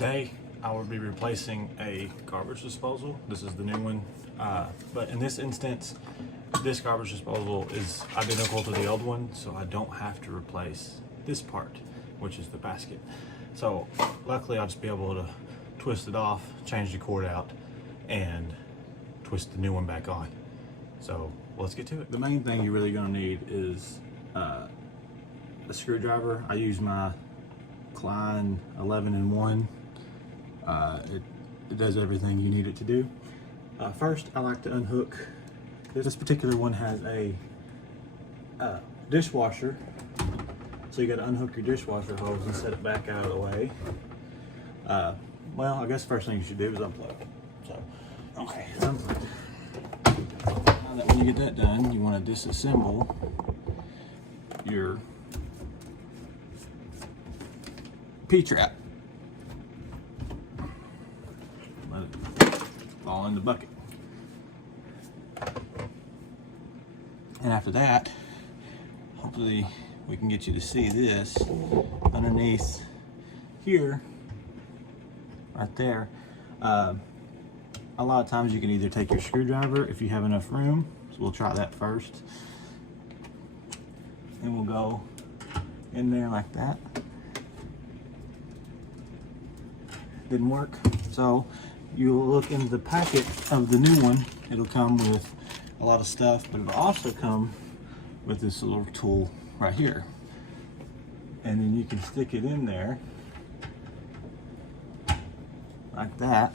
Today I will be replacing a garbage disposal. This is the new one, but in this instance, this garbage disposal is identical to the old one, so I don't have to replace this part, which is the basket. So luckily I'll just be able to twist it off, change the cord out, and twist the new one back on. So let's get to it. The main thing you're really going to need is a screwdriver. I use my Klein 11-in-1. It does everything you need it to do. First, I like to unhook. This particular one has a dishwasher, so you got to unhook your dishwasher hose and set it back out of the way. Well, I guess the first thing you should do is unplug. So, okay, unplug. Now that when you get that done, you want to disassemble your P-trap. Let it fall in the bucket. And after that, hopefully we can get you to see this underneath here, right there. A lot of times you can either take your screwdriver if you have enough room. So we'll try that first. And we'll go in there like that. Didn't work. So you'll look in the packet of the new one. It'll come with a lot of stuff, but it'll also come with this little tool right here. And then you can stick it in there like that.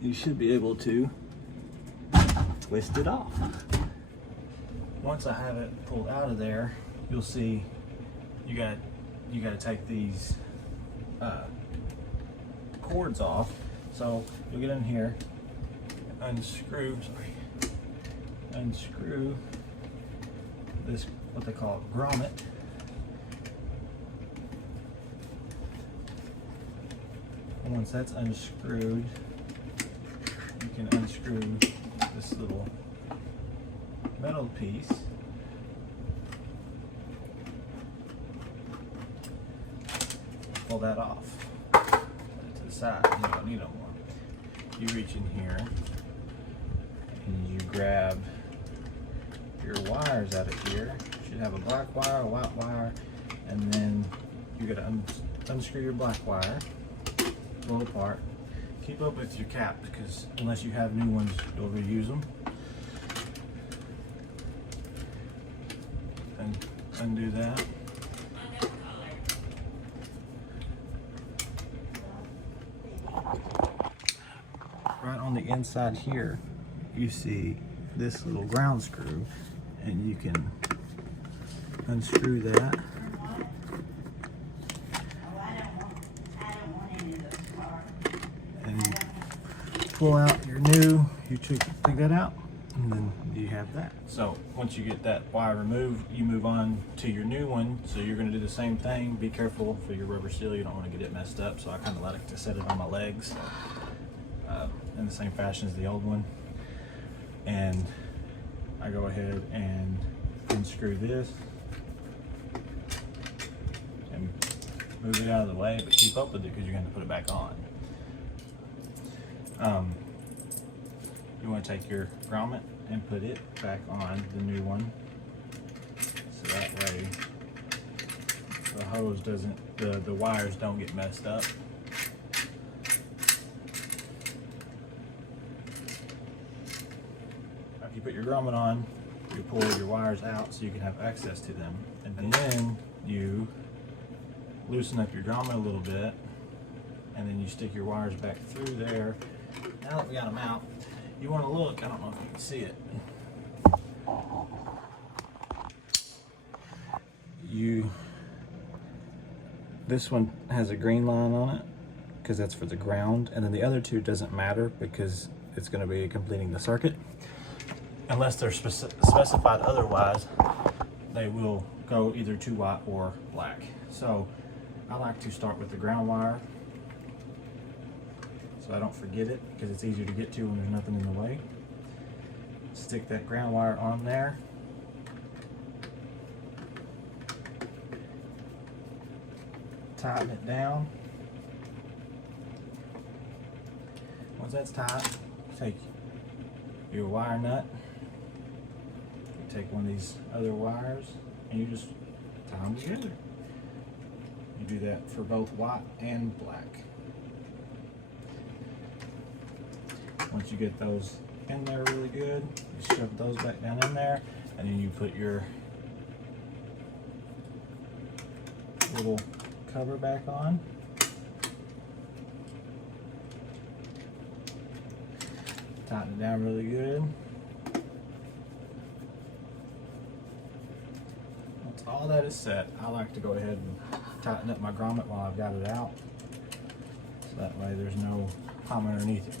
You should be able to twist it off. Once I have it pulled out of there, you'll see you got to take these cords off. So you'll get in here, unscrew this, what they call a grommet. And once that's unscrewed, you can unscrew this little metal piece. Pull that off. Put it to the side. You don't need no more. You reach in here and you grab your wires out of here. You should have a black wire, a white wire, and then you gotta unscrew your black wire, pull it apart. Keep up with your cap, because unless you have new ones, you'll reuse them. And undo that. Right on the inside here, you see this little ground screw, and you can unscrew that. And pull out your new, you take that out, and then you have that. So once you get that wire removed, you move on to your new one. So you're going to do the same thing. Be careful for your rubber seal, you don't want to get it messed up. So I kind of like to set it on my legs in the same fashion as the old one. And I go ahead and unscrew this and move it out of the way, but keep up with it because you're going to put it back on. You want to take your grommet and put it back on the new one, so that way the hose doesn't, the wires don't get messed up. After you put your grommet on, you pull your wires out so you can have access to them, and then you loosen up your grommet a little bit, and then you stick your wires back through there. Now that we got them out, you want to look, I don't know if you can see it. This one has a green line on it because that's for the ground, and then the other two doesn't matter because it's going to be completing the circuit. Unless they're specified otherwise, they will go either to white or black. So I like to start with the ground wire so I don't forget it, because it's easier to get to when there's nothing in the way. Stick that ground wire on there. Tighten it down. Once that's tight, take your wire nut, you take one of these other wires, and you just tie them together. You do that for both white and black. Once you get those in there really good, you shove those back down in there, and then you put your little cover back on. Tighten it down really good. Once all that is set, I like to go ahead and tighten up my grommet while I've got it out, so that way there's no palm underneath it.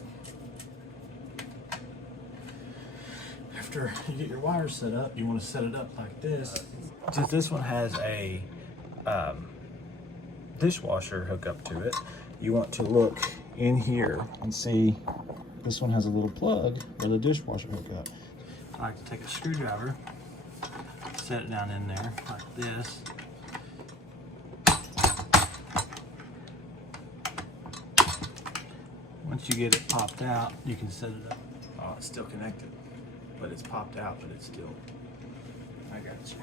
After you get your wires set up, you want to set it up like this. Since this one has a dishwasher hookup to it, you want to look in here and see this one has a little plug for the dishwasher hookup. I like to take a screwdriver, set it down in there like this. Once you get it popped out, you can set it up. Oh, it's still connected, but it's popped out, but it's still, I got you.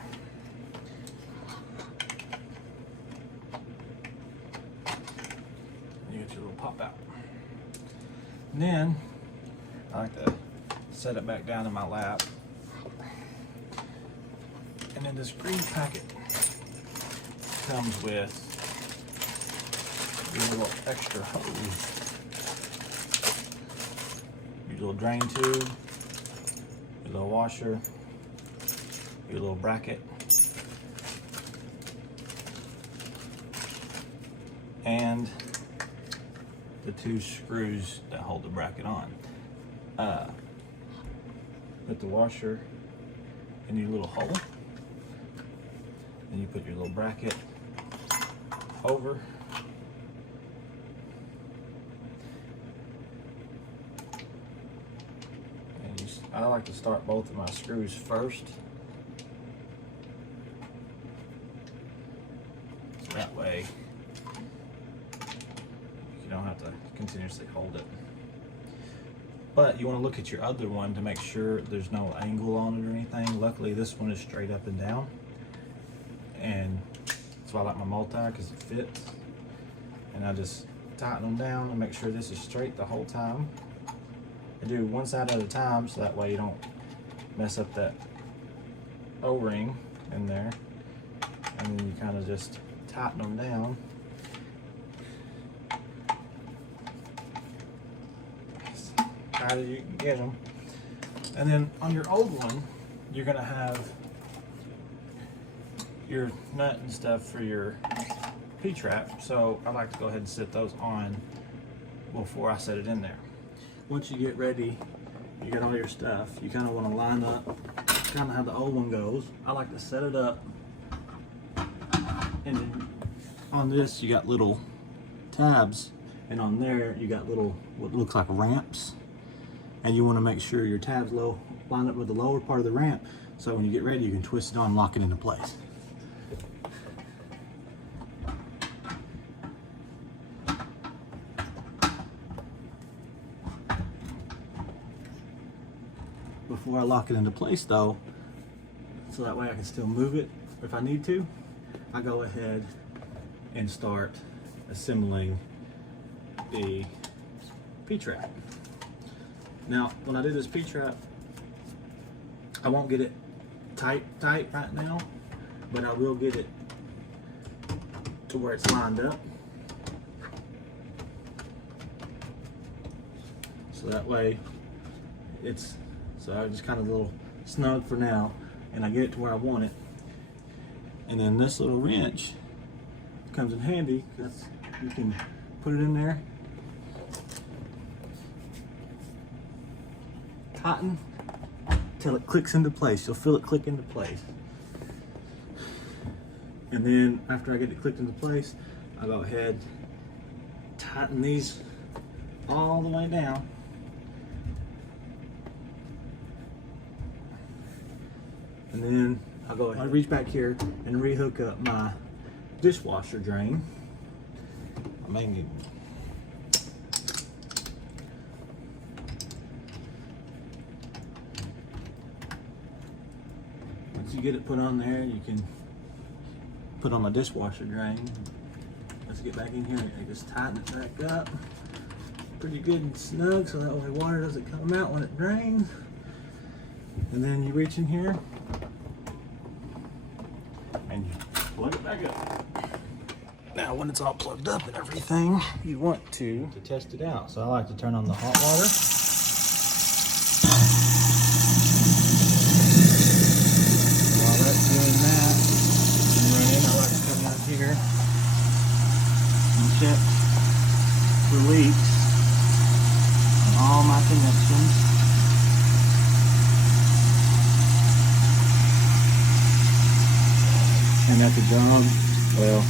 You get your little pop out. And then, I like to set it back down in my lap. And then this green packet comes with your little extra hose, your little drain tube, your little washer, your little bracket, and the 2 screws that hold the bracket on. Put the washer in your little hole, and you put your little bracket over, and I like to start both of my screws first, so that way you don't have to continuously hold it. But you want to look at your other one to make sure there's no angle on it or anything. Luckily this one is straight up and down, and that's why I like my multi, because it fits. And I just tighten them down and make sure this is straight the whole time. I do one side at a time, so that way you don't mess up that O-ring in there. And then you kind of just tighten them down. Tight as you can get them. And then on your old one, you're gonna have your nut and stuff for your P-trap. So I like to go ahead and set those on before I set it in there. Once you get ready, you got all your stuff, you kind of want to line up kind of how the old one goes. I like to set it up, and then on this you got little tabs, and on there you got little what looks like ramps, and you want to make sure your tabs line up with the lower part of the ramp, so when you get ready you can twist it on and lock it into place. Before I lock it into place though, so that way I can still move it if I need to, I go ahead and start assembling the P-trap. Now, when I do this P-trap, I won't get it tight right now, but I will get it to where it's lined up. So that way so I just kind of a little snug for now, and I get it to where I want it. And then this little wrench comes in handy because you can put it in there, tighten till it clicks into place. You'll feel it click into place. And then after I get it clicked into place, I go ahead, tighten these all the way down. And then I'll go ahead and reach back here and re-hook up my dishwasher drain. I may need get it put on there, you can put on my dishwasher drain. Let's get back in here and just tighten it back up. Pretty good and snug, so that way water doesn't come out when it drains. And then you reach in here and you plug it back up. Now when it's all plugged up and everything, you want to test it out. So I like to turn on the hot water. While that's doing that and running, I like to come out here and check for leaks on all my connections. And at the drum, well,